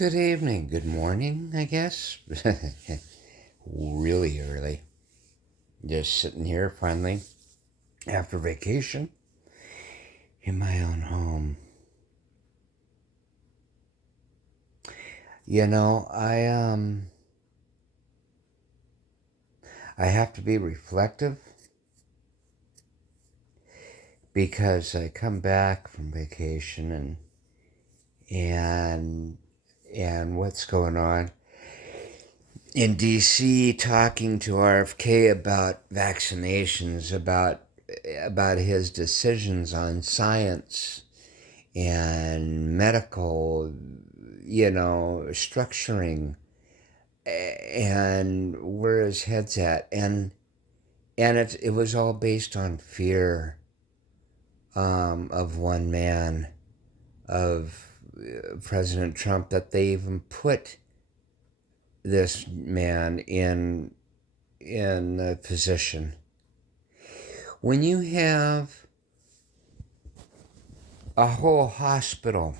Good evening, good morning, I guess. Really early. Just sitting here finally after vacation in my own home. You know, I have to be reflective because I come back from vacation and and what's going on in DC, talking to RFK about vaccinations, about his decisions on science and medical, structuring, and where his head's at, and it was all based on fear, of one man, of President Trump, that they even put this man in a position. When you have a whole hospital,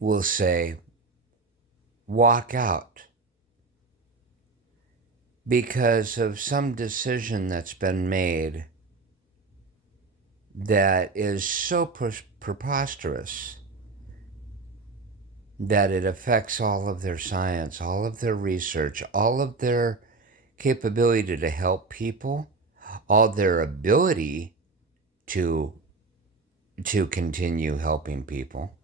we'll say, walk out because of some decision that's been made that is so preposterous that it affects all of their science, all of their research, all of their capability to help people, all their ability to continue helping people.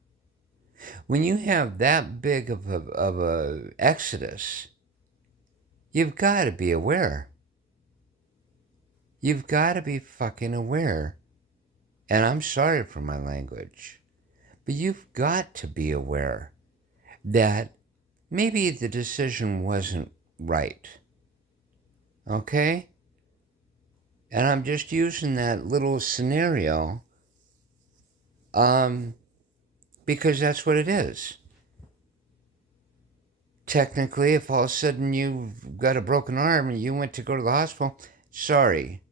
When you have that big of a exodus, you've got to be aware. You've got to be fucking aware. And I'm sorry for my language, but you've got to be aware that maybe the decision wasn't right. Okay? And I'm just using that little scenario because that's what it is. Technically, if all of a sudden you've got a broken arm and you went to go to the hospital, sorry,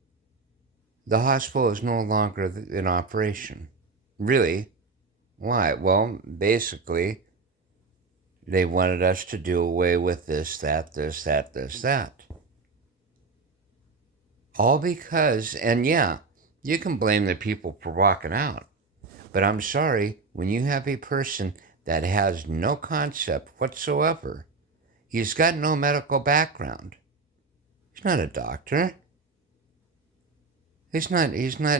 the hospital is no longer in operation. Really? Why? Well, basically, they wanted us to do away with this, that. All because, and yeah, you can blame the people for walking out. But I'm sorry, when you have a person that has no concept whatsoever, he's got no medical background. He's not a doctor. He's not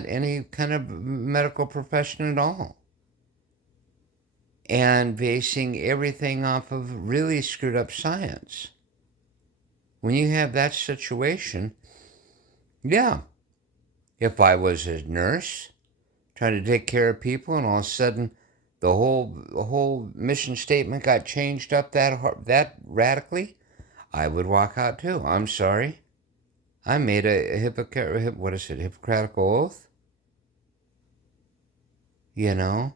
any kind of medical profession at all. And basing everything off of really screwed up science. When you have that situation, yeah, if I was a nurse trying to take care of people and all of a sudden the whole mission statement got changed up that radically, I would walk out too. I'm sorry. I made a Hippocratical oath. You know,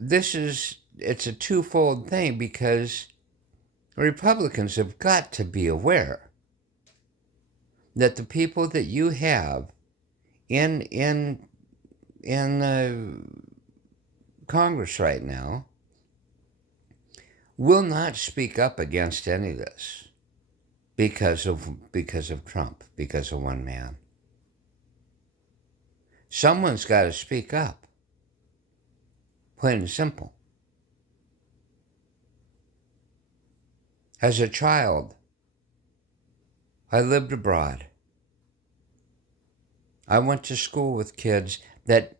it's a twofold thing because Republicans have got to be aware that the people that you have in Congress right now will not speak up against any of this because of Trump, because of one man. Someone's got to speak up. Plain and simple. As a child, I lived abroad. I went to school with kids that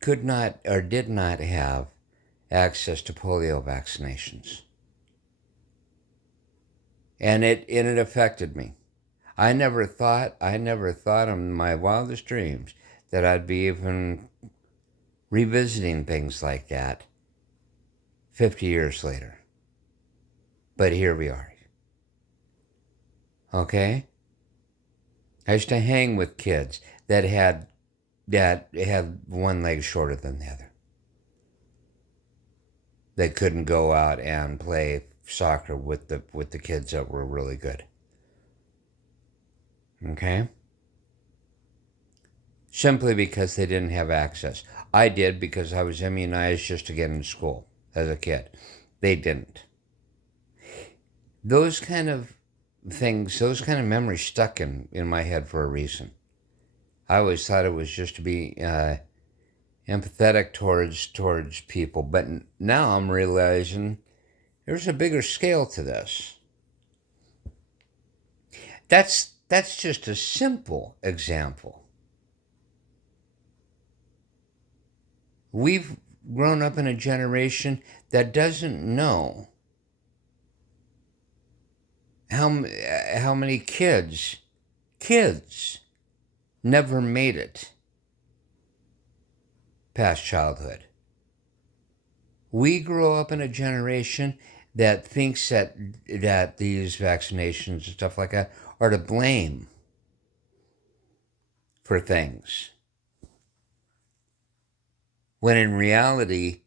could not or did not have access to polio vaccinations. And it affected me. I never thought in my wildest dreams that I'd be even revisiting things like that 50 years later. But here we are. Okay? I used to hang with kids that had one leg shorter than the other. They couldn't go out and play soccer with the kids that were really good. Okay? simply because they didn't have access. I did because I was immunized just to get into school as a kid. They didn't. Those kind of things, those kind of memories stuck in my head for a reason. I always thought it was just to be empathetic towards people, but now I'm realizing there's a bigger scale to this. That's just a simple example. We've grown up in a generation that doesn't know how many kids never made it past childhood. We grow up in a generation that thinks that these vaccinations and stuff like that are to blame for things, when in reality,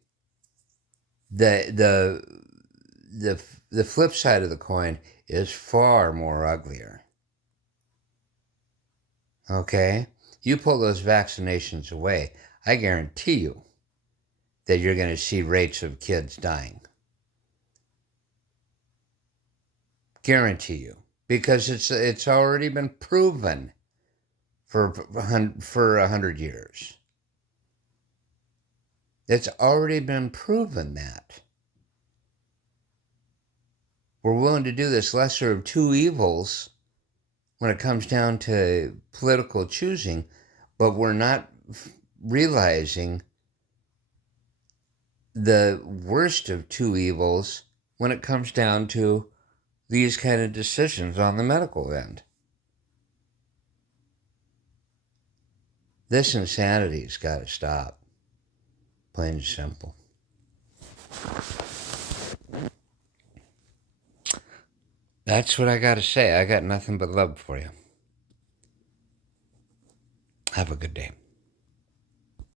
the flip side of the coin is far more uglier. Okay? You pull those vaccinations away, I guarantee you that you're going to see rates of kids dying. Guarantee you. Because it's already been proven for 100 years. It's already been proven that. We're willing to do this lesser of two evils when it comes down to political choosing, but we're not realizing the worst of two evils when it comes down to these kind of decisions on the medical end. This insanity's got to stop. Plain and simple. That's what I got to say. I got nothing but love for you. Have a good day.